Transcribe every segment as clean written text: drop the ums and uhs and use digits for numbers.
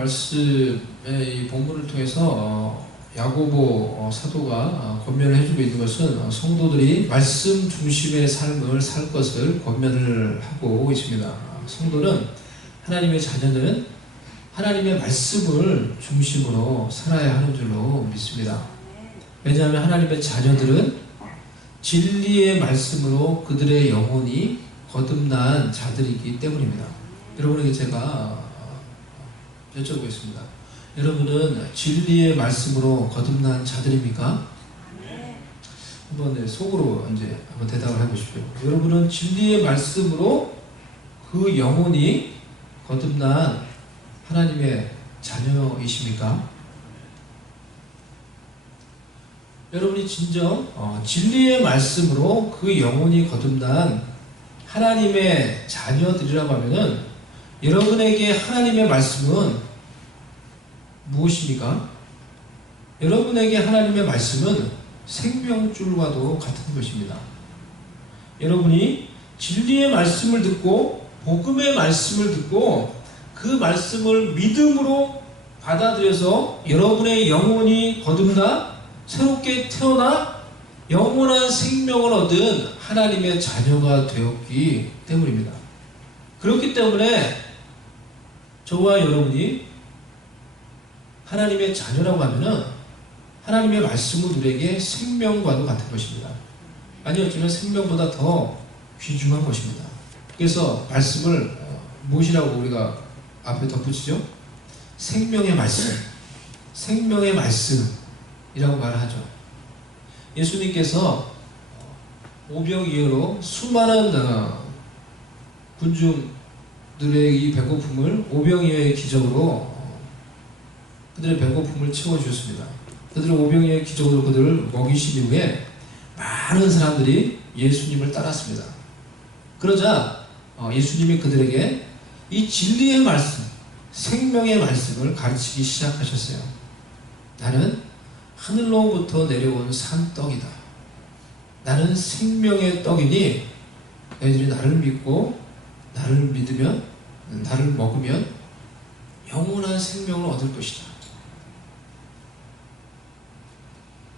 말씀의 이 본문을 통해서 야고보 사도가 권면을 해주고 있는 것은 성도들이 말씀 중심의 삶을 살 것을 권면을 하고 있습니다. 성도는, 하나님의 자녀는 하나님의 말씀을 중심으로 살아야 하는 줄로 믿습니다. 왜냐하면 하나님의 자녀들은 진리의 말씀으로 그들의 영혼이 거듭난 자들이기 때문입니다. 여러분에게 제가 여쭤보겠습니다. 여러분은 진리의 말씀으로 거듭난 자들입니까? 한번 속으로 이제 한번 대답을 해보십시오. 여러분은 진리의 말씀으로 그 영혼이 거듭난 하나님의 자녀이십니까? 여러분이 진정 진리의 말씀으로 그 영혼이 거듭난 하나님의 자녀들이라고 하면은 여러분에게 하나님의 말씀은 무엇입니까? 여러분에게 하나님의 말씀은 생명줄과도 같은 것입니다. 여러분이 진리의 말씀을 듣고 복음의 말씀을 듣고 그 말씀을 믿음으로 받아들여서 여러분의 영혼이 거듭나 새롭게 태어나 영원한 생명을 얻은 하나님의 자녀가 되었기 때문입니다. 그렇기 때문에 저와 여러분이 하나님의 자녀라고 하면은 하나님의 말씀은 우리에게 생명과도 같은 것입니다. 아니었지만 생명보다 더 귀중한 것입니다. 그래서 말씀을 무엇이라고 우리가 앞에 덧붙이죠? 생명의 말씀, 생명의 말씀이라고 말하죠. 예수님께서 오병이어로 수많은 군중들의 이 배고픔을 오병이어의 기적으로 그들의 배고픔을 채워주셨습니다. 그들은 오병이어의 기적으로 그들을 먹이신 이후에 많은 사람들이 예수님을 따랐습니다. 그러자 예수님이 그들에게 이 진리의 말씀, 생명의 말씀을 가르치기 시작하셨어요. 나는 하늘로부터 내려온 산떡이다. 나는 생명의 떡이니 너희들이 나를 믿고 나를 믿으면, 나를 먹으면 영원한 생명을 얻을 것이다.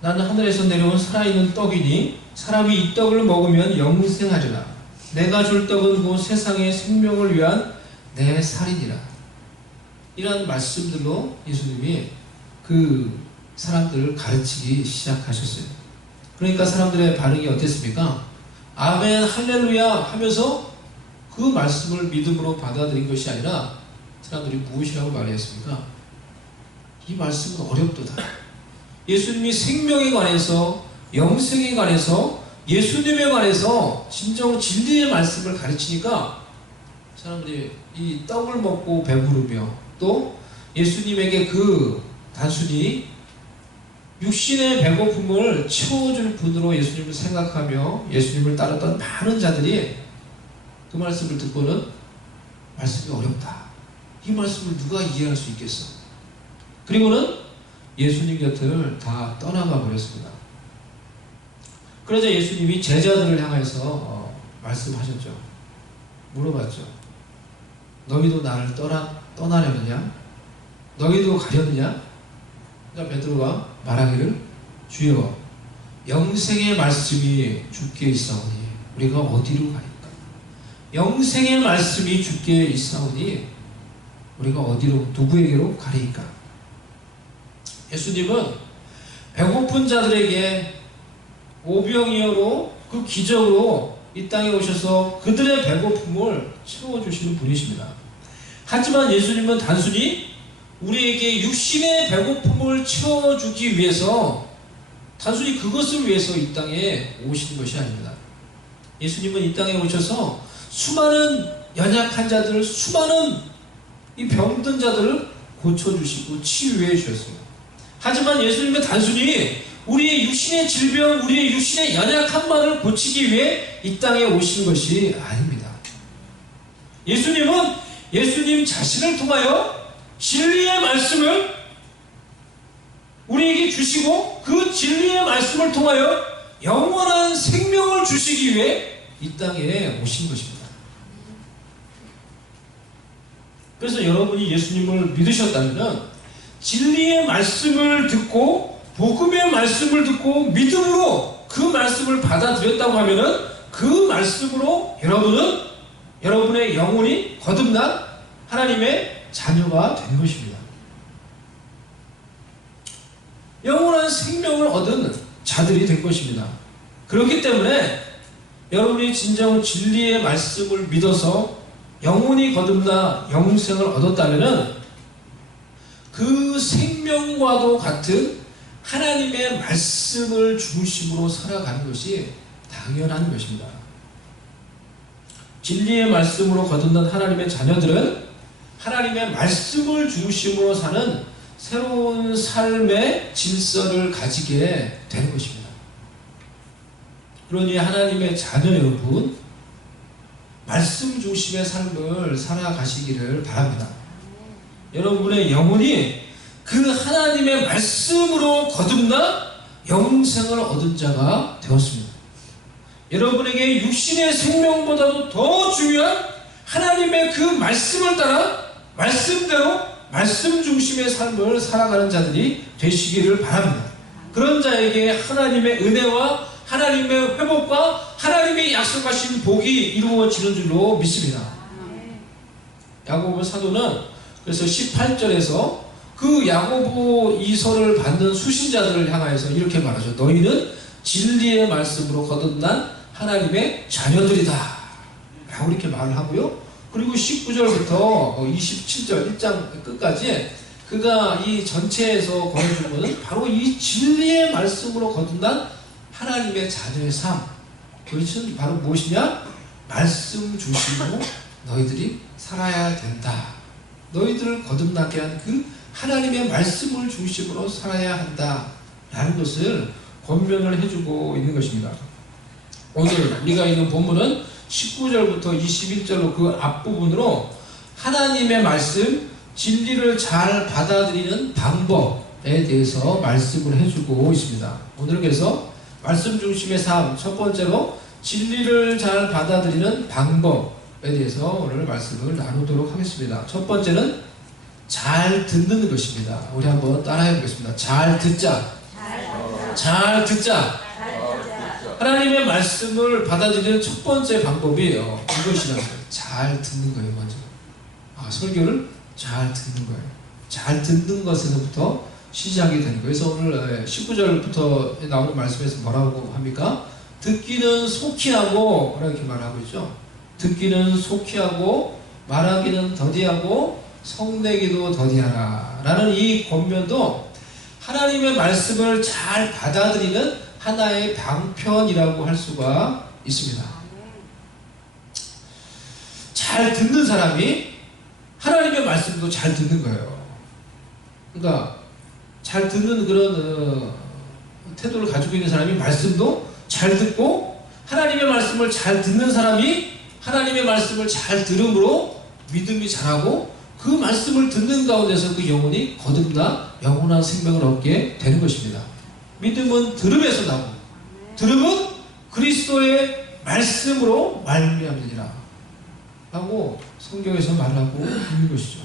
나는 하늘에서 내려온 살아있는 떡이니 사람이 이 떡을 먹으면 영생하리라. 내가 줄 떡은 곧 세상의 생명을 위한 내 살이니라. 이러한 말씀들로 예수님이 그 사람들을 가르치기 시작하셨어요. 그러니까 사람들의 반응이 어땠습니까? 아멘 할렐루야 하면서 그 말씀을 믿음으로 받아들인 것이 아니라 사람들이 무엇이라고 말했습니까? 이 말씀은 어렵도다. 예수님이 생명에 관해서, 영생에 관해서, 예수님에 관해서 진정 진리의 말씀을 가르치니까 사람들이 이 떡을 먹고 배부르며 또 예수님에게 그 단순히 육신의 배고픔을 채워줄 분으로 예수님을 생각하며 예수님을 따랐던 많은 자들이 그 말씀을 듣고는 말씀이 어렵다. 이 말씀을 누가 이해할 수 있겠어? 그리고는 예수님 곁을 다 떠나가 버렸습니다. 그러자 예수님이 제자들을 향해서 말씀하셨죠. 물어봤죠. 너희도 나를 떠나려느냐? 너희도 가려느냐? 그러니까 베드로가 말하기를 주여 영생의 말씀이 주께 있사오니 우리가 어디로 가리까? 영생의 말씀이 주께 있사오니 우리가 어디로, 누구에게로 가리까? 예수님은 배고픈 자들에게 오병이어로 그 기적으로 이 땅에 오셔서 그들의 배고픔을 채워주시는 분이십니다. 하지만 예수님은 단순히 우리에게 육신의 배고픔을 채워주기 위해서, 단순히 그것을 위해서 이 땅에 오신 것이 아닙니다. 예수님은 이 땅에 오셔서 수많은 연약한 자들, 수많은 이 병든 자들을 고쳐주시고 치유해 주셨어요. 하지만 예수님은 단순히 우리의 육신의 질병, 우리의 육신의 연약함만을 고치기 위해 이 땅에 오신 것이 아닙니다. 예수님은 예수님 자신을 통하여 진리의 말씀을 우리에게 주시고 그 진리의 말씀을 통하여 영원한 생명을 주시기 위해 이 땅에 오신 것입니다. 그래서 여러분이 예수님을 믿으셨다면 진리의 말씀을 듣고 복음의 말씀을 듣고 믿음으로 그 말씀을 받아들였다고 하면은 그 말씀으로 여러분은 여러분의 영혼이 거듭난 하나님의 자녀가 된 것입니다. 영원한 생명을 얻은 자들이 된 것입니다. 그렇기 때문에 여러분이 진정 진리의 말씀을 믿어서 영혼이 거듭나 영생을 얻었다면 그 생명과도 같은 하나님의 말씀을 중심으로 살아가는 것이 당연한 것입니다. 진리의 말씀으로 거듭난 하나님의 자녀들은 하나님의 말씀을 중심으로 사는 새로운 삶의 질서를 가지게 되는 것입니다. 그러니 하나님의 자녀 여러분, 말씀 중심의 삶을 살아가시기를 바랍니다. 여러분의 영혼이 그 하나님의 말씀으로 거듭나 영생을 얻은 자가 되었습니다. 여러분에게 육신의 생명보다도 더 중요한 하나님의 그 말씀을 따라 말씀대로 말씀 중심의 삶을 살아가는 자들이 되시기를 바랍니다. 그런 자에게 하나님의 은혜와 하나님의 회복과 하나님의 약속하신 복이 이루어지는 줄로 믿습니다. 야고보 사도는 그래서 18절에서 그 야고보 이서를 받는 수신자들을 향하여서 이렇게 말하죠. 너희는 진리의 말씀으로 거듭난 하나님의 자녀들이다 라고 이렇게 말을 하고요. 그리고 19절부터 27절 1장 끝까지 그가 이 전체에서 권해준 것은 바로 이 진리의 말씀으로 거듭난 하나님의 자녀의 삶, 그것은 바로 무엇이냐? 말씀 중심으로 너희들이 살아야 된다. 너희들을 거듭나게 한 그 하나님의 말씀을 중심으로 살아야 한다 라는 것을 권면을 해주고 있는 것입니다. 오늘 우리가 읽은 본문은 19절부터 21절로 그 앞부분으로 하나님의 말씀, 진리를 잘 받아들이는 방법에 대해서 말씀을 해주고 있습니다. 오늘은 그래서 말씀 중심의 삶, 첫 번째로 진리를 잘 받아들이는 방법에 대해서 오늘 말씀을 나누도록 하겠습니다. 첫 번째는 잘 듣는 것입니다. 우리 한번 따라해 보겠습니다. 잘 듣자. 잘 듣자. 하나님의 말씀을 받아들이는 첫 번째 방법이에요. 이것이라고요. 잘 듣는 거예요, 먼저. 설교를 잘 듣는 거예요. 잘 듣는 것에서부터 시작이 되는 거예요. 그래서 오늘 19절부터 나오는 말씀에서 뭐라고 합니까? 듣기는 속히 하고, 이렇게 말하고 있죠. 듣기는 속히 하고, 말하기는 더디하고, 성내기도 더디하라. 라는 이 권면도 하나님의 말씀을 잘 받아들이는 하나의 방편이라고 할 수가 있습니다. 잘 듣는 사람이 하나님의 말씀도 잘 듣는 거예요. 그러니까 잘 듣는 그런 태도를 가지고 있는 사람이 말씀도 잘 듣고 하나님의 말씀을 잘 듣는 사람이 하나님의 말씀을 잘 들음으로 믿음이 자라고 그 말씀을 듣는 가운데서 그 영혼이 거듭나 영원한 생명을 얻게 되는 것입니다. 믿음은 들음에서 나고 들음은 그리스도의 말씀으로 말미암으리라 라고 성경에서 말하고 있는 것이죠.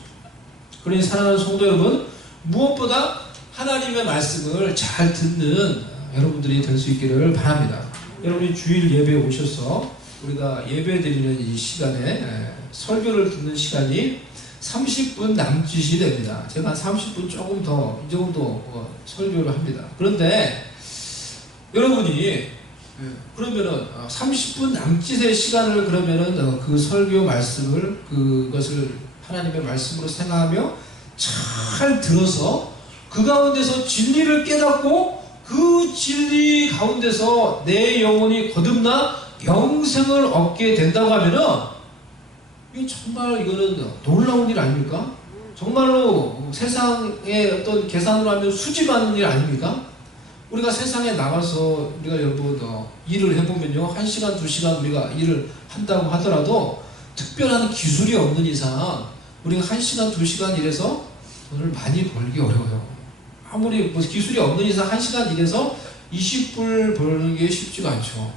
그러니 사랑하는 성도 여러분, 무엇보다 하나님의 말씀을 잘 듣는 여러분들이 될 수 있기를 바랍니다. 여러분이 주일 예배에 오셔서 우리가 예배 드리는 이 시간에 설교를 듣는 시간이 30분 남짓이 됩니다. 제가 한 30분 조금 더, 이 정도 설교를 합니다. 그런데 여러분이 그러면은 30분 남짓의 시간을 그러면은 그 설교 말씀을 그것을 하나님의 말씀으로 생각하며 잘 들어서 그 가운데서 진리를 깨닫고 그 진리 가운데서 내 영혼이 거듭나 영생을 얻게 된다고 하면은 정말 이거는 놀라운 일 아닙니까? 정말로 세상의 어떤 계산으로 하면 수집하는 일 아닙니까? 우리가 세상에 나가서 우리가 여러분 일을 해보면요, 1시간, 2시간 우리가 일을 한다고 하더라도 특별한 기술이 없는 이상 우리가 1시간, 2시간 일해서 돈을 많이 벌기 어려워요. 아무리 뭐 기술이 없는 이상 1시간 일해서 20불 벌는 게 쉽지가 않죠.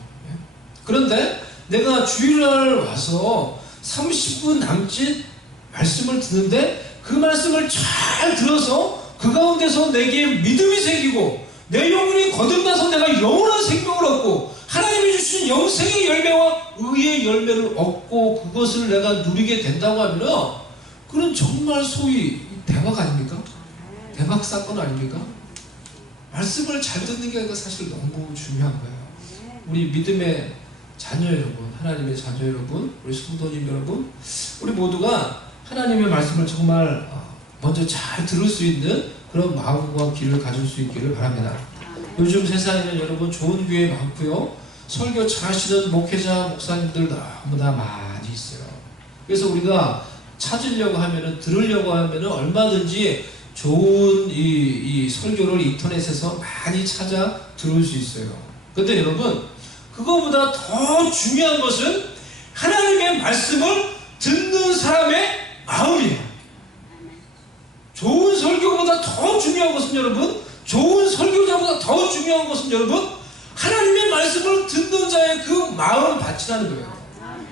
그런데 내가 주일날 와서 30분 남짓 말씀을 듣는데 그 말씀을 잘 들어서 그 가운데서 내게 믿음이 생기고 내 영혼이 거듭나서 내가 영원한 생명을 얻고 하나님이 주신 영생의 열매와 의의 열매를 얻고 그것을 내가 누리게 된다고 하면 그건 정말 소위 대박 아닙니까? 대박 사건 아닙니까? 말씀을 잘 듣는 게 사실 너무 중요한 거예요. 우리 믿음의 자녀 여러분, 하나님의 자녀 여러분, 우리 성도님 여러분, 우리 모두가 하나님의 말씀을 정말 먼저 잘 들을 수 있는 그런 마음과 귀를 가질 수 있기를 바랍니다. 요즘 세상에는 여러분 좋은 교회 많고요. 설교 잘하시는 목회자, 목사님들 너무나 많이 있어요. 그래서 우리가 찾으려고 하면은, 들으려고 하면은 얼마든지 좋은 이 설교를 인터넷에서 많이 찾아 들을 수 있어요. 근데 여러분, 그거보다 더 중요한 것은 하나님의 말씀을 듣는 사람의 마음이에요. 좋은 설교보다 더 중요한 것은 여러분, 좋은 설교자보다 더 중요한 것은 여러분, 하나님의 말씀을 듣는 자의 그 마음 밭이라는 거예요.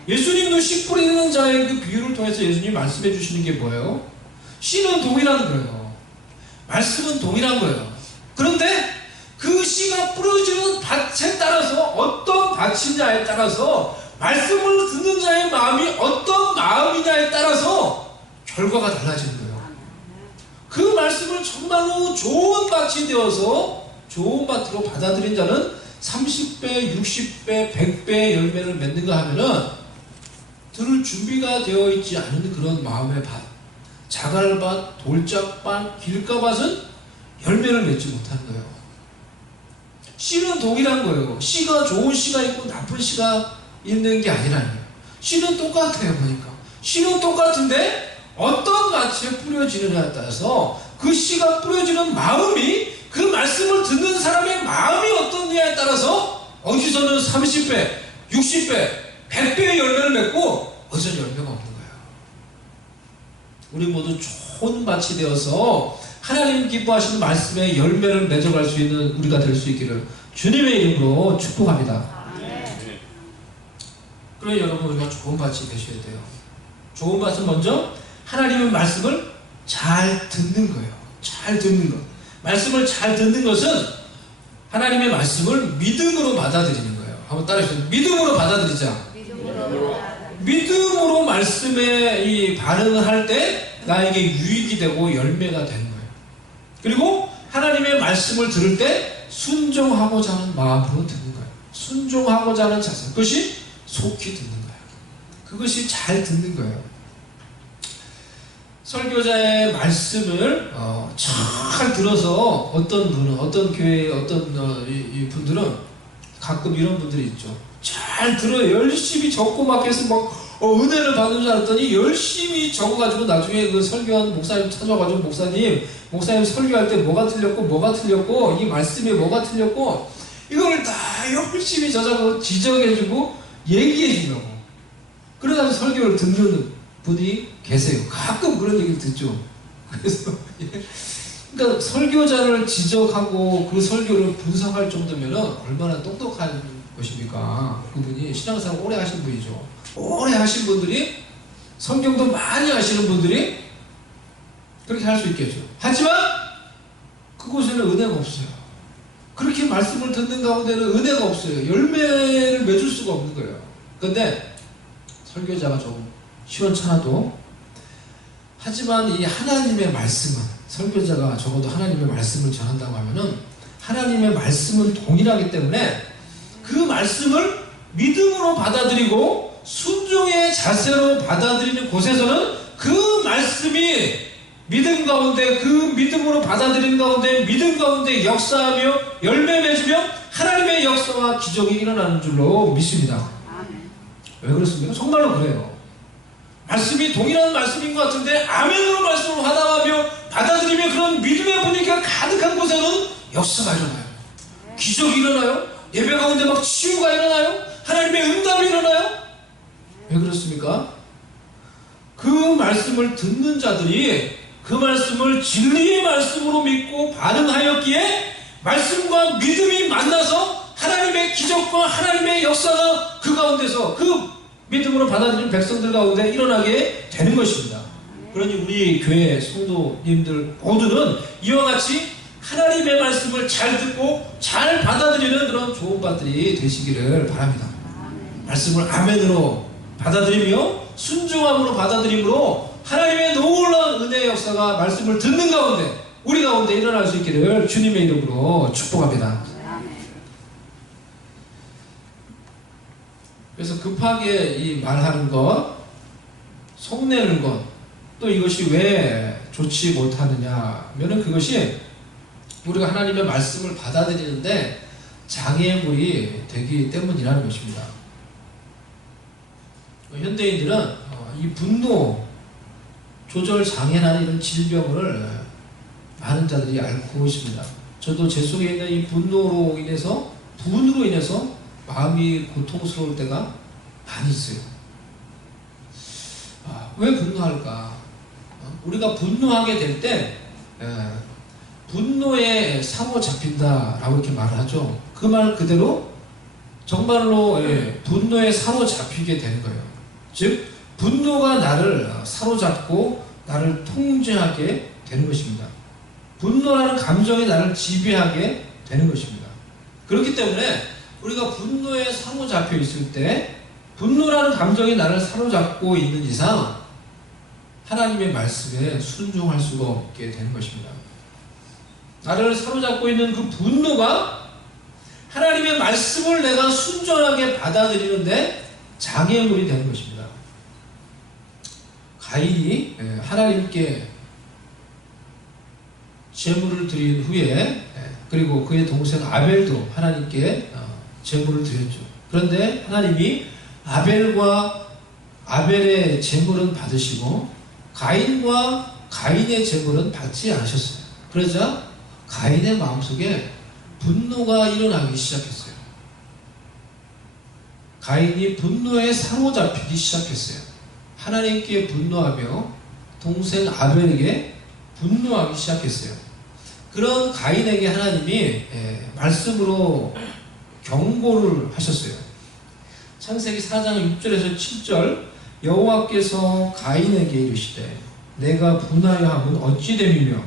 예수님도 씨 뿌리는 자의 그 비유를 통해서 예수님이 말씀해 주시는 게 뭐예요? 씨는 동이라는 거예요. 말씀은 동이란 거예요. 그런데 그 씨가 뿌려지는 밭에 따라서, 어떤 밭이냐에 따라서, 말씀을 듣는 자의 마음이 어떤 마음이냐에 따라서 결과가 달라지는 거예요. 그 말씀을 정말로 좋은 밭이 되어서 좋은 밭으로 받아들인 자는 30배, 60배, 100배의 열매를 맺는가 하면은 들을 준비가 되어 있지 않은 그런 마음의 밭, 자갈밭, 돌짝밭, 길가밭은 열매를 맺지 못하는 거예요. 씨는 동일한 거예요. 씨가 좋은 씨가 있고 나쁜 씨가 있는 게 아니라는 거예요. 씨는 똑같아요. 보니까 씨는 똑같은데 어떤 밭에 뿌려지느냐에 따라서 그 씨가 뿌려지는 마음이, 그 말씀을 듣는 사람의 마음이 어떻냐에 따라서 어디서는 30배, 60배, 100배의 열매를 맺고 어디서는 열매가 없는 거예요. 우리 모두 좋은 밭이 되어서 하나님 기뻐하시는 말씀의 열매를 맺어갈 수 있는 우리가 될 수 있기를 주님의 이름으로 축복합니다. 그러니 여러분, 우리가 좋은 밭이 되셔야 돼요. 좋은 밭은 먼저 하나님의 말씀을 잘 듣는 거예요. 잘 듣는 것. 말씀을 잘 듣는 것은 하나님의 말씀을 믿음으로 받아들이는 거예요. 한번 따라해주세요. 믿음으로 받아들이자. 믿음으로 말씀에 이 반응을 할 때 나에게 유익이 되고 열매가 되는 거예요. 그리고 하나님의 말씀을 들을 때 순종하고자 하는 마음으로 듣는 거예요. 순종하고자 하는 자세. 그것이 속히 듣는 거예요. 그것이 잘 듣는 거예요. 설교자의 말씀을 잘 들어서 어떤 분은, 어떤 교회의 어떤 이 분들은 가끔 이런 분들이 있죠. 잘 들어요. 열심히 적고 막 해서 막 은혜를 받는 줄 알았더니 열심히 적어가지고 나중에 그 설교한 목사님 찾아가지고 목사님 설교할 때 뭐가 틀렸고 이 말씀이 뭐가 틀렸고 이걸 다 열심히 저자고 지적해주고 얘기해주려고 그러다 설교를 듣는 분이 계세요. 가끔 그런 얘기를 듣죠. 그래서 그러니까 설교자를 지적하고 그 설교를 분석할 정도면 얼마나 똑똑한 것입니까? 그분이 신앙생활 오래 하신 분이죠. 오래 하신 분들이, 성경도 많이 아시는 분들이 그렇게 할 수 있겠죠. 하지만 그곳에는 은혜가 없어요. 그렇게 말씀을 듣는 가운데는 은혜가 없어요. 열매를 맺을 수가 없는 거예요. 그런데 설교자가 좀 시원찮아도, 하지만 이 하나님의 말씀은, 설교자가 적어도 하나님의 말씀을 전한다고 하면은 하나님의 말씀은 동일하기 때문에 그 말씀을 믿음으로 받아들이고 순종의 자세로 받아들이는 곳에서는 그 말씀이 믿음 가운데, 그 믿음으로 받아들이는 가운데, 믿음 가운데 역사하며 열매 맺으며 하나님의 역사와 기적이 일어나는 줄로 믿습니다. 왜 그렇습니까? 정말로 그래요. 말씀이 동일한 말씀인 것 같은데 아멘으로 말씀을 화답하며 받아들이며 그런 믿음의 분위기가 가득한 곳에는 역사가 일어나요. 기적이 일어나요. 예배 가운데 막 치유가 일어나요. 하나님의 응답이 일어나요. 왜 그렇습니까? 그 말씀을 듣는 자들이 그 말씀을 진리의 말씀으로 믿고 반응하였기에 말씀과 믿음이 만나서 하나님의 기적과 하나님의 역사가 그 가운데서, 그 믿음으로 받아들인 백성들 가운데 일어나게 되는 것입니다. 그러니 우리 교회 성도님들 모두는 이와 같이 하나님의 말씀을 잘 듣고 잘 받아들이는 그런 좋은 받들이 되시기를 바랍니다. 말씀을 아멘으로 받아들이며 순종함으로 받아들임으로 하나님의 놀라운 은혜의 역사가 말씀을 듣는 가운데 우리 가운데 일어날 수 있기를 주님의 이름으로 축복합니다. 그래서 급하게 이 말하는 것, 속내는 것, 또 이것이 왜 좋지 못하느냐 하면은 그것이 우리가 하나님의 말씀을 받아들이는데 장애물이 되기 때문이라는 것입니다. 현대인들은 이 분노 조절 장애라는 이런 질병을 많은 자들이 앓고 있습니다. 저도 제 속에 있는 이 분노로 인해서, 분으로 인해서 마음이 고통스러울 때가 많이 있어요. 왜 분노할까? 우리가 분노하게 될 때 분노에 사로잡힌다라고 이렇게 말을 하죠. 그 말 그대로 정말로 분노에 사로잡히게 되는 거예요. 즉 분노가 나를 사로잡고 나를 통제하게 되는 것입니다. 분노라는 감정이 나를 지배하게 되는 것입니다. 그렇기 때문에 우리가 분노에 사로잡혀 있을 때 분노라는 감정이 나를 사로잡고 있는 이상 하나님의 말씀에 순종할 수가 없게 되는 것입니다. 나를 사로잡고 있는 그 분노가 하나님의 말씀을 내가 순전하게 받아들이는데 장애물이 되는 것입니다. 가인이 하나님께 제물을 드린 후에 그리고 그의 동생 아벨도 하나님께 제물을 드렸죠. 그런데 하나님이 아벨의 제물은 받으시고 가인과 가인의 제물은 받지 않으셨어요. 그러자 가인의 마음속에 분노가 일어나기 시작했어요. 가인이 분노에 사로잡히기 시작했어요. 하나님께 분노하며 동생 아벨에게 분노하기 시작했어요. 그런 가인에게 하나님이 말씀으로 경고를 하셨어요. 창세기 4장 6절에서 7절 여호와께서 가인에게 이르시되 내가 분하여 함은 어찌 됨이며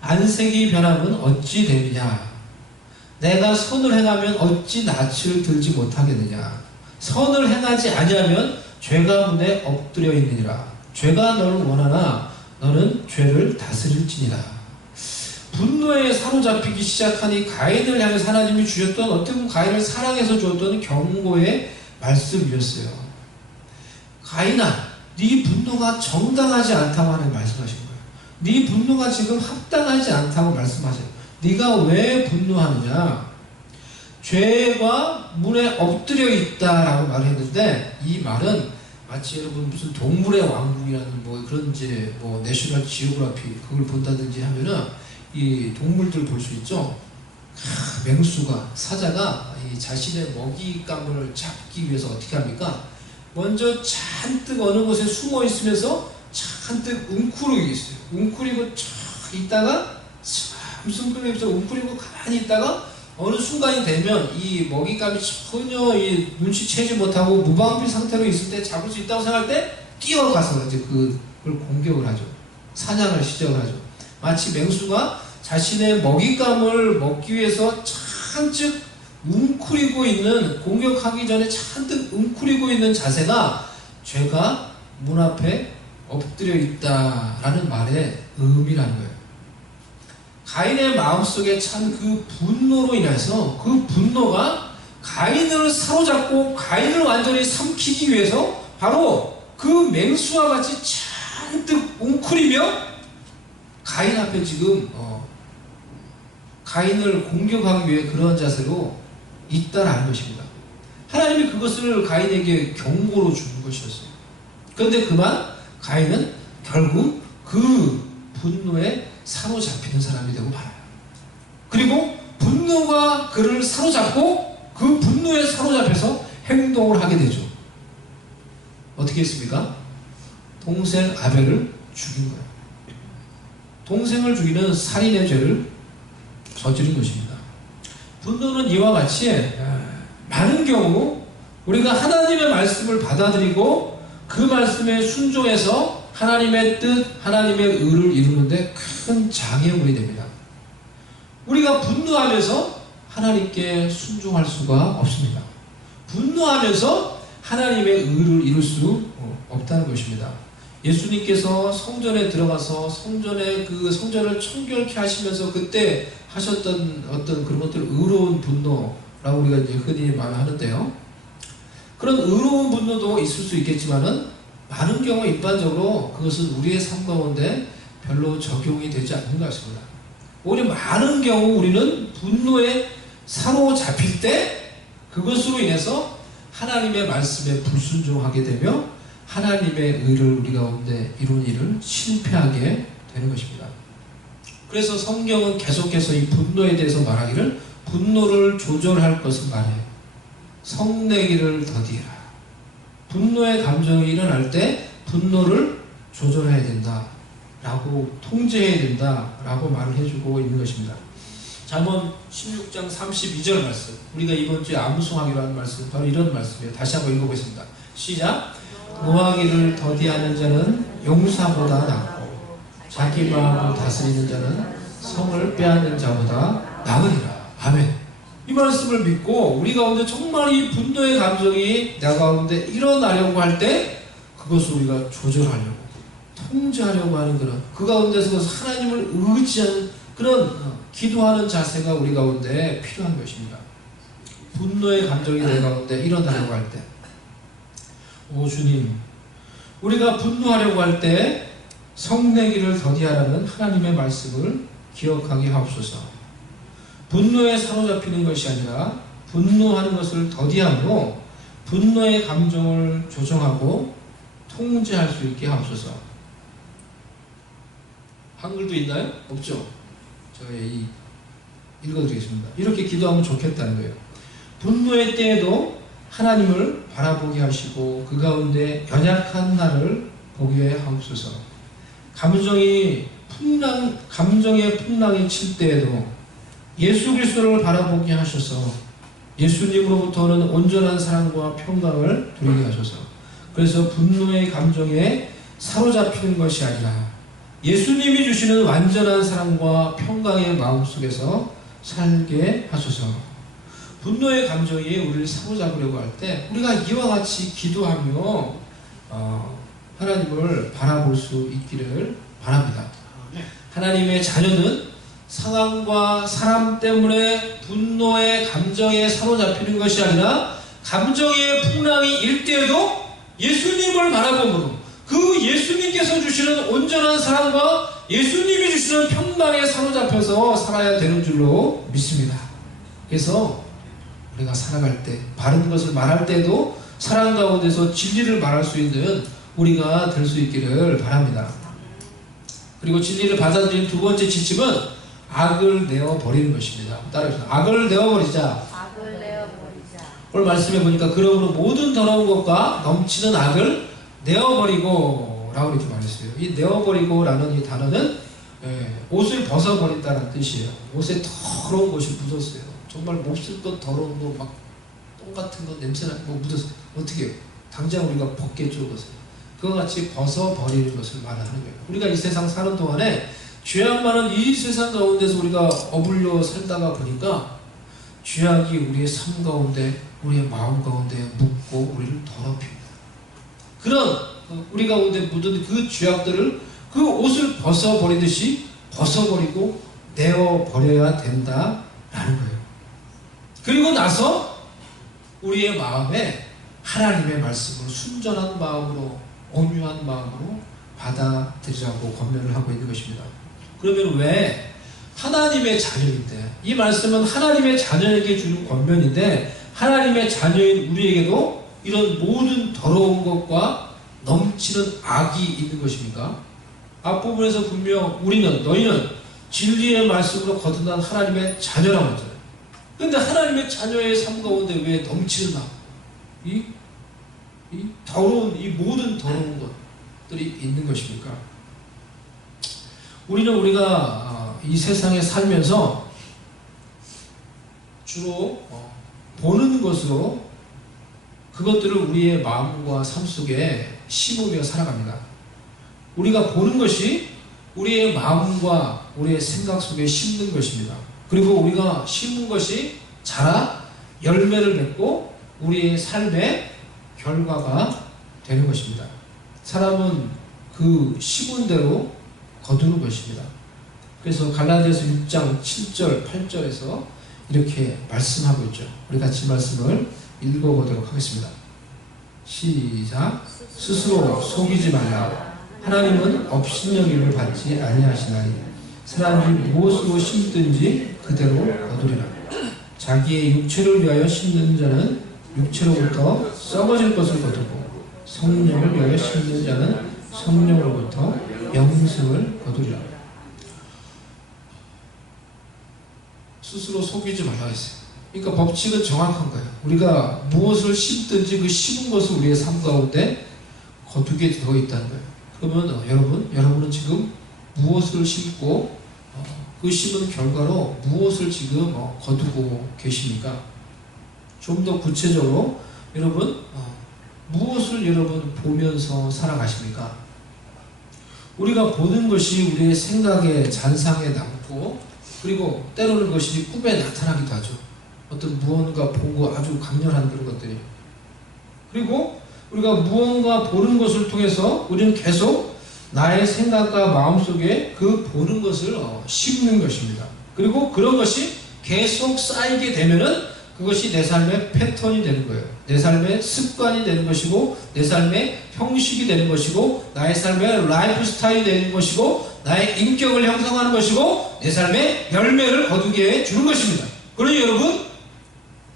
안색이 변함은 어찌 됨이냐 내가 선을 행하면 어찌 낯을 들지 못하겠느냐 선을 행하지 아니하면 죄가 문에 엎드려 있느니라 죄가 너를 원하나 너는 죄를 다스릴지니라. 분노에 사로잡히기 시작하니 가인을 향해서 하나님이 주셨던 어떻게 보면 가인을 사랑해서 주었던 경고의 말씀이었어요. 가인아, 네 분노가 정당하지 않다고 하나님 말씀하신 거예요. 네 분노가 지금 합당하지 않다고 말씀하세요. 네가 왜 분노하느냐? 죄가 문에 엎드려 있다라고 말했는데 이 말은 마치 여러분 무슨 동물의 왕국이라는 뭐 그런 이제 뭐 내셔널 지오그래피 그걸 본다든지 하면은 이 동물들 볼 수 있죠. 맹수가 사자가 이 자신의 먹잇감을 잡기 위해서 어떻게 합니까? 먼저 잔뜩 어느 곳에 숨어 있으면서 잔뜩 웅크리고 있어요. 웅크리고 쫙 있다가 무슨 끄면서 웅크리고 가만히 있다가 어느 순간이 되면 이 먹잇감이 전혀 이 눈치채지 못하고 무방비 상태로 있을 때 잡을 수 있다고 생각할 때 뛰어가서 이제 그걸 공격을 하죠. 사냥을 시작을 하죠. 마치 맹수가 자신의 먹잇감을 먹기 위해서 잔뜩 웅크리고 있는, 공격하기 전에 잔뜩 웅크리고 있는 자세가 죄가 문 앞에 엎드려 있다라는 말의 의미라는 거예요. 가인의 마음속에 찬 그 분노로 인해서 그 분노가 가인을 사로잡고 가인을 완전히 삼키기 위해서 바로 그 맹수와 같이 잔뜩 웅크리며 가인 앞에 지금 가인을 공격하기 위해 그런 자세로 있다라는 것입니다. 하나님이 그것을 가인에게 경고로 주는 것이었어요. 그런데 그만 가인은 결국 그 분노에 사로잡히는 사람이 되고 말아요. 그리고 분노가 그를 사로잡고 그 분노에 사로잡혀서 행동을 하게 되죠. 어떻게 했습니까? 동생 아벨을 죽인 거예요. 동생을 죽이는 살인의 죄를 저지른 것입니다. 분노는 이와 같이 많은 경우 우리가 하나님의 말씀을 받아들이고 그 말씀에 순종해서 하나님의 뜻, 하나님의 의를 이루는데 큰 장애물이 됩니다. 우리가 분노하면서 하나님께 순종할 수가 없습니다. 분노하면서 하나님의 의를 이룰 수 없다는 것입니다. 예수님께서 성전에 들어가서 성전을 청결케 하시면서 그때 하셨던 어떤 그런 것들, 의로운 분노라고 우리가 이제 흔히 말하는데요. 그런 의로운 분노도 있을 수 있겠지만은 많은 경우 일반적으로 그것은 우리의 삶 가운데 별로 적용이 되지 않는 것 같습니다. 오히려 많은 경우 우리는 분노에 사로잡힐 때 그것으로 인해서 하나님의 말씀에 불순종하게 되며 하나님의 의를 우리 가운데 이룬 일을 실패하게 되는 것입니다. 그래서 성경은 계속해서 이 분노에 대해서 말하기를 분노를 조절할 것을 말해요. 성내기를 더디라. 분노의 감정이 일어날 때 분노를 조절해야 된다 라고, 통제해야 된다 라고 말을 해주고 있는 것입니다. 잠언 16장 32절 말씀, 우리가 이번 주에 암송하기로 한 말씀, 바로 이런 말씀이에요. 다시 한번 읽어보겠습니다. 시작. 노하기를 더디하는 자는 용사보다 낫고 자기 마음을 다스리는 자는 성을 빼앗는 자보다 나으리라. 아멘. 이 말씀을 믿고 우리 가운데 정말 이 분노의 감정이 나 가운데 일어나려고 할 때 그것을 우리가 조절하려고, 통제하려고 하는 그런, 그 가운데서 하나님을 의지하는 그런 기도하는 자세가 우리 가운데 필요한 것입니다. 분노의 감정이 내 가운데 일어나려고 할 때, 오 주님, 우리가 분노하려고 할 때 성내기를 더디하라는 하나님의 말씀을 기억하게 하옵소서. 분노에 사로잡히는 것이 아니라 분노하는 것을 더디함으로 분노의 감정을 조정하고 통제할 수 있게 하옵소서. 한글도 있나요? 없죠? 저희 읽어드리겠습니다. 이렇게 기도하면 좋겠다는 거예요. 분노의 때에도 하나님을 바라보게 하시고 그 가운데 연약한 나를 보게 하옵소서. 감정의 풍랑이 칠 때에도 예수 그리스도를 바라보게 하셔서 예수님으로부터는 온전한 사랑과 평강을 누리게 하셔서, 그래서 분노의 감정에 사로잡히는 것이 아니라 예수님이 주시는 완전한 사랑과 평강의 마음속에서 살게 하소서. 분노의 감정이 우리를 사로잡으려고 할 때 우리가 이와 같이 기도하며 하나님을 바라볼 수 있기를 바랍니다. 하나님의 자녀는 상황과 사람 때문에 분노의 감정에 사로잡히는 것이 아니라 감정의 풍랑이 일 때에도 예수님을 바라보므로 그 예수님께서 주시는 온전한 사랑과 예수님이 주시는 평강에 사로잡혀서 살아야 되는 줄로 믿습니다. 그래서 우리가 살아갈 때, 바른 것을 말할 때도 사랑 가운데서 진리를 말할 수 있는 우리가 될 수 있기를 바랍니다. 그리고 진리를 받아들인 두 번째 지침은 악을 내어버리는 것입니다. 따라해보세요. 악을 내어버리자. 악을 내어버리자. 오늘 말씀해 보니까 그러므로 모든 더러운 것과 넘치는 악을 내어버리고 라고 이렇게 말했어요. 이 내어버리고 라는 이 단어는 옷을 벗어버린다는 뜻이에요. 옷에 더러운 것이 묻었어요. 정말 몹쓸 것, 더러운 거, 막 똥 같은 거, 냄새나는 거 묻었어요. 어떻게 해요? 당장 우리가 벗겠죠, 그것을. 그와 같이 벗어버리는 것을 말하는 거예요. 우리가 이 세상 사는 동안에 죄악 많은 이 세상 가운데서 우리가 어불려 살다가 보니까 죄악이 우리의 삶 가운데, 우리의 마음 가운데 묻고 우리를 더럽힙니다. 그런 우리 가운데 묻은 그 죄악들을 그 옷을 벗어버리듯이 벗어버리고 내어버려야 된다라는 거예요. 그리고 나서 우리의 마음에 하나님의 말씀을 순전한 마음으로, 온유한 마음으로 받아들이라고 권면을 하고 있는 것입니다. 그러면 왜 하나님의 자녀인데, 이 말씀은 하나님의 자녀에게 주는 권면인데 하나님의 자녀인 우리에게도 이런 모든 더러운 것과 넘치는 악이 있는 것입니까? 앞부분에서 분명 우리는, 너희는 진리의 말씀으로 거듭난 하나님의 자녀라고 했잖아요. 그런데 하나님의 자녀의 삶 가운데 왜 넘치는 악, 이 더러운, 이 모든 더러운 것들이 있는 것입니까? 우리가 이 세상에 살면서 주로 보는 것으로 그것들을 우리의 마음과 삶 속에 심으며 살아갑니다. 우리가 보는 것이 우리의 마음과 우리의 생각 속에 심는 것입니다. 그리고 우리가 심은 것이 자라 열매를 맺고 우리의 삶의 결과가 되는 것입니다. 사람은 그 심은 대로 거두는 것입니다. 그래서 갈라디아서 6장 7절 8절에서 이렇게 말씀하고 있죠. 우리 같이 말씀을 읽어보도록 하겠습니다. 시작. 스스로 속이지 말라. 하나님은 업신여김을 받지 아니하시나니 사람이 무엇으로 심든지 그대로 거두리라. 자기의 육체를 위하여 심는 자는 육체로부터 썩어질 것을 거두고 성령을 위하여 심는 자는 성령으로부터 영생을 거두리라. 스스로 속이지 말라 했어요. 그러니까 법칙은 정확한 거예요. 우리가 무엇을 심든지 그 심은 것을 우리의 삶 가운데 거두게 되어 있다는 거예요. 그러면 여러분은 지금 무엇을 심고 그 심은 결과로 무엇을 지금 거두고 계십니까? 좀 더 구체적으로 여러분 무엇을 여러분 보면서 살아가십니까? 우리가 보는 것이 우리의 생각에 잔상에 남고 그리고 때로는 그것이 꿈에 나타나기도 하죠. 어떤 무언가 보고 아주 강렬한 그런 것들이. 그리고 우리가 무언가 보는 것을 통해서 우리는 계속 나의 생각과 마음속에 그 보는 것을 심는 것입니다. 그리고 그런 것이 계속 쌓이게 되면은 그것이 내 삶의 패턴이 되는 거예요. 내 삶의 습관이 되는 것이고 내 삶의 형식이 되는 것이고 나의 삶의 라이프 스타일이 되는 것이고 나의 인격을 형성하는 것이고 내 삶의 열매를 거두게 해주는 것입니다. 그러니 여러분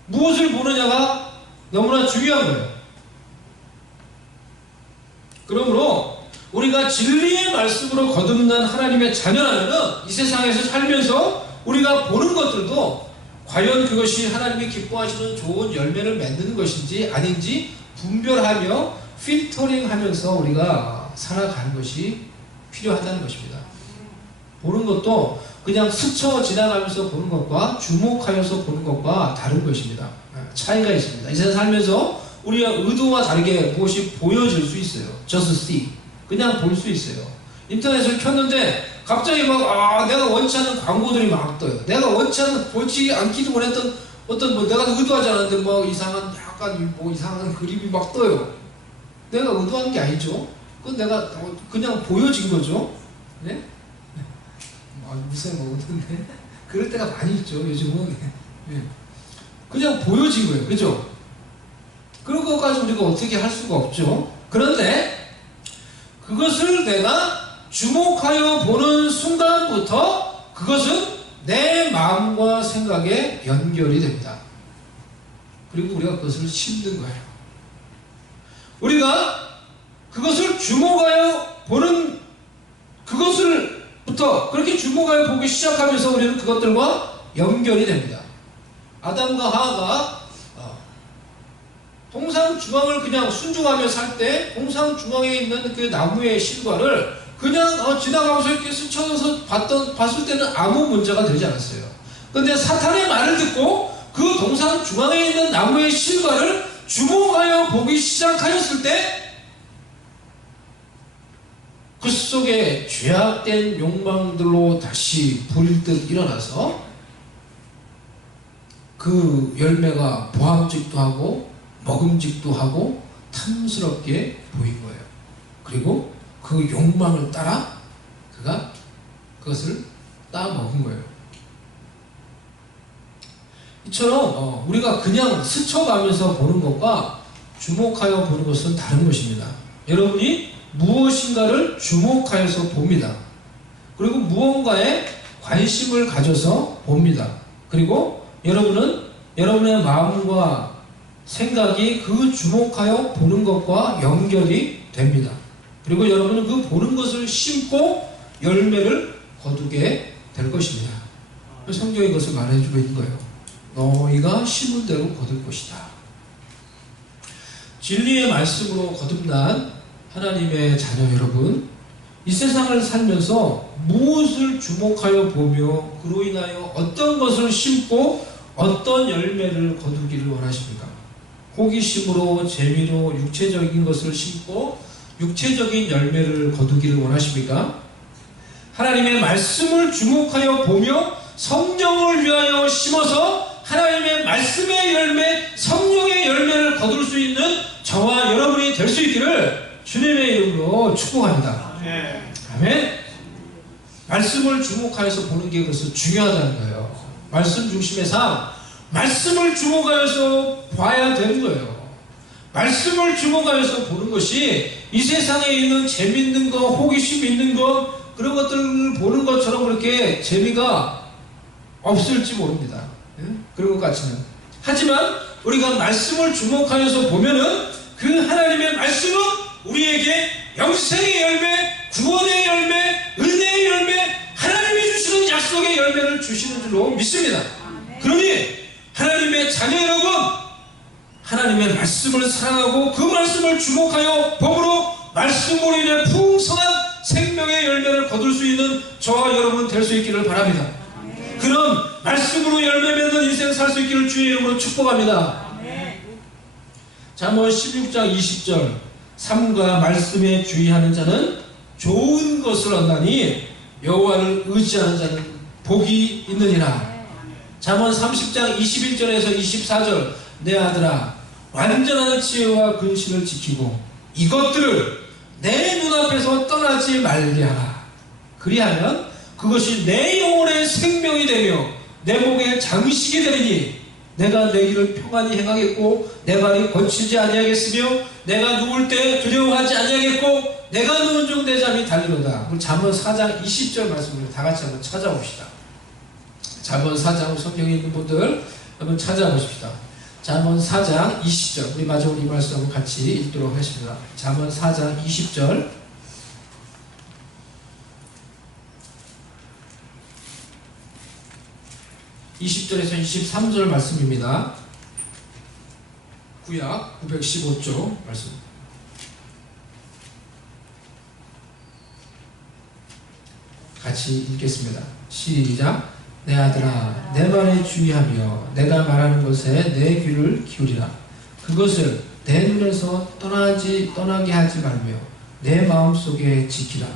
무엇을 보느냐가 너무나 중요한 거예요. 그러므로 우리가 진리의 말씀으로 거듭난 하나님의 자녀라면 이 세상에서 살면서 우리가 보는 것들도 과연 그것이 하나님이 기뻐하시는 좋은 열매를 맺는 것인지 아닌지 분별하며 필터링하면서 우리가 살아가는 것이 필요하다는 것입니다. 보는 것도 그냥 스쳐 지나가면서 보는 것과 주목하여서 보는 것과 다른 것입니다. 차이가 있습니다. 이 세상 살면서 우리가 의도와 다르게 무엇이 보여질 수 있어요. Just see. 그냥 볼 수 있어요. 인터넷을 켰는데 갑자기 내가 원치 않는 광고들이 막 떠요. 내가 원치 않는 보지 않기도 원했던 어떤 내가 의도하지 않았는데 이상한 약간 이상한 그림이 막 떠요. 내가 의도한 게 아니죠. 그건 내가 그냥 보여진 거죠. 네? 무슨 의도인데? 그럴 때가 많이 있죠. 요즘은 네. 그냥 보여진 거예요. 그죠? 그런 것까지 우리가 어떻게 할 수가 없죠. 그런데 그것을 내가 주목하여 보는 순간부터 그것은 내 마음과 생각에 연결이 됩니다. 그리고 우리가 그것을 심는 거예요. 우리가 그것을 주목하여 보는 그것을부터 그렇게 주목하여 보기 시작하면서 우리는 그것들과 연결이 됩니다. 아담과 하와가 동상 중앙을 그냥 순종하며 살 때 동상 중앙에 있는 그 나무의 실과를 그냥 지나가면서 이렇게 스쳐서 봤을 때는 아무 문제가 되지 않았어요. 그런데 사탄의 말을 듣고 그 동상 중앙에 있는 나무의 실과를 주목하여 보기 시작하였을 때 그 속에 죄악된 욕망들로 다시 불듯 일어나서 그 열매가 보암직도 하고 먹음직도 하고 탐스럽게 보인 거예요. 그리고 그 욕망을 따라 그가 그것을 따먹은 거예요. 이처럼 우리가 그냥 스쳐가면서 보는 것과 주목하여 보는 것은 다른 것입니다. 여러분이 무엇인가를 주목하여서 봅니다. 그리고 무언가에 관심을 가져서 봅니다. 그리고 여러분은 여러분의 마음과 생각이 그 주목하여 보는 것과 연결이 됩니다. 그리고 여러분은 그 보는 것을 심고 열매를 거두게 될 것입니다. 성경이 그것을 말해주고 있는 거예요. 너희가 심은 대로 거둘 것이다. 진리의 말씀으로 거듭난 하나님의 자녀 여러분, 이 세상을 살면서 무엇을 주목하여 보며 그로 인하여 어떤 것을 심고 어떤 열매를 거두기를 원하십니까? 호기심으로 재미로 육체적인 것을 심고 육체적인 열매를 거두기를 원하십니까? 하나님의 말씀을 주목하여 보며 성령을 위하여 심어서 하나님의 말씀의 열매, 성령의 열매를 거둘 수 있는 저와 여러분이 될 수 있기를 주님의 이름으로 축복합니다. 아멘. 말씀을 주목하여서 보는 게 그래서 중요하다는 거예요. 말씀 중심의 삶, 말씀을 주목하여서 봐야 되는 거예요. 말씀을 주목하여서 보는 것이 이 세상에 있는 재밌는 거, 호기심 있는 거, 그런 것들을 보는 것처럼 그렇게 재미가 없을지 모릅니다. 그런 것 같지는. 하지만 우리가 말씀을 주목하여서 보면은 그 하나님의 말씀은 우리에게 영생의 열매, 구원의 열매, 은혜의 열매, 하나님이 주시는 약속의 열매를 주시는 줄로 믿습니다. 그러니 하나님의 자녀 여러분, 하나님의 말씀을 사랑하고 그 말씀을 주목하여 범으로 말씀으로 인해 풍성한 생명의 열매를 거둘 수 있는 저와 여러분 될 수 있기를 바랍니다. 그런 말씀으로 열매 맺는 인생 살 수 있기를 주의 이름으로 축복합니다. 잠언 16장 20절 삶과 말씀에 주의하는 자는 좋은 것을 얻나니 여호와를 의지하는 자는 복이 있느니라. 잠언 30장 21절에서 24절 내 아들아 완전한 지혜와 근신을 지키고 이것들을 내 눈앞에서 떠나지 말게 하라. 그리하면 그것이 내 영혼의 생명이 되며 내 목의 장식이 되리니 내가 내 길을 평안히 행하겠고 내 발이 거치지 아니하겠으며 내가 누울 때 두려워하지 아니하겠고 내가 누운 중 내 잠이 달리로다. 잠언 4장 20절 말씀을 다 같이 한번 찾아봅시다. 잠언 4장 성경에 있는 분들 한번 찾아보십시다. 잠언 4장 20절 우리 마지막으로 이 말씀 한번 같이 읽도록 하겠습니다. 잠언 4장 20절 20절에서 23절 말씀입니다. 구약 915조 말씀. 같이 읽겠습니다. 시작. 내 아들아 내 말에 주의하며 내가 말하는 것에 내 귀를 기울이라. 그것을 내 눈에서 떠나게 하지 말며 내 마음속에 지키라.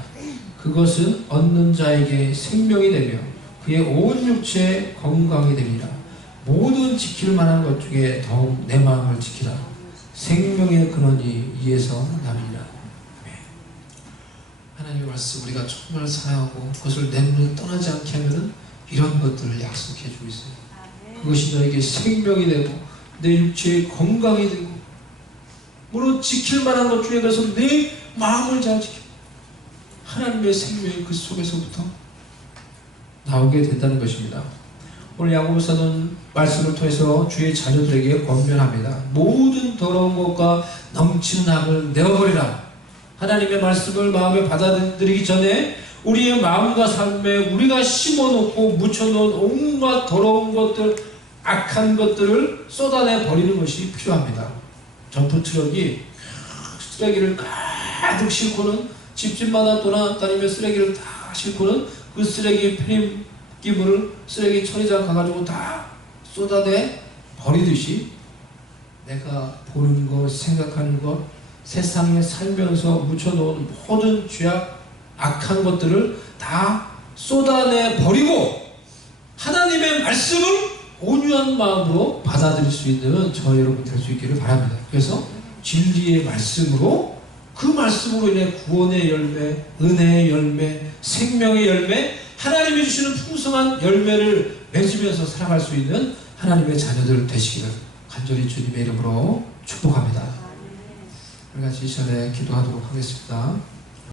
그것은 얻는 자에게 생명이 되며 그의 온 육체에 건강이 되리라. 모든 지킬 만한 것 중에 더욱 내 마음을 지키라. 생명의 근원이 이에서 남이라. 하나님의 말씀 우리가 정말 사랑하고 그것을 내 눈에 떠나지 않게 하면은 이런 것들을 약속해 주고 있어요. 그것이 너에게 생명이 되고 내 육체에 건강이 되고 물론 지킬 만한 것 중에 그래서 내 마음을 잘 지켜 하나님의 생명이 그 속에서부터 나오게 된다는 것입니다. 오늘 야고보서는 말씀을 통해서 주의 자녀들에게 권면합니다. 모든 더러운 것과 넘치는 악을 내어버리라. 하나님의 말씀을 마음에 받아들이기 전에 우리의 마음과 삶에 우리가 심어놓고 묻혀놓은 온갖 더러운 것들, 악한 것들을 쏟아내 버리는 것이 필요합니다. 점프트럭이 쓰레기를 가득 싣고는 집집마다 돌아다니며 쓰레기를 다 싣고는 그 쓰레기 폐기물을 쓰레기 처리장 가가지고 다 쏟아내 버리듯이 내가 보는 것, 생각하는 것, 세상에 살면서 묻혀놓은 모든 죄악, 악한 것들을 다 쏟아내 버리고 하나님의 말씀을 온유한 마음으로 받아들일 수 있는 저 여러분 될 수 있기를 바랍니다. 그래서 진리의 말씀으로 그 말씀으로 인해 구원의 열매, 은혜의 열매, 생명의 열매, 하나님이 주시는 풍성한 열매를 맺으면서 살아갈 수 있는 하나님의 자녀들 되시기를 간절히 주님의 이름으로 축복합니다. 우리 같이 이 시간에 기도하도록 하겠습니다.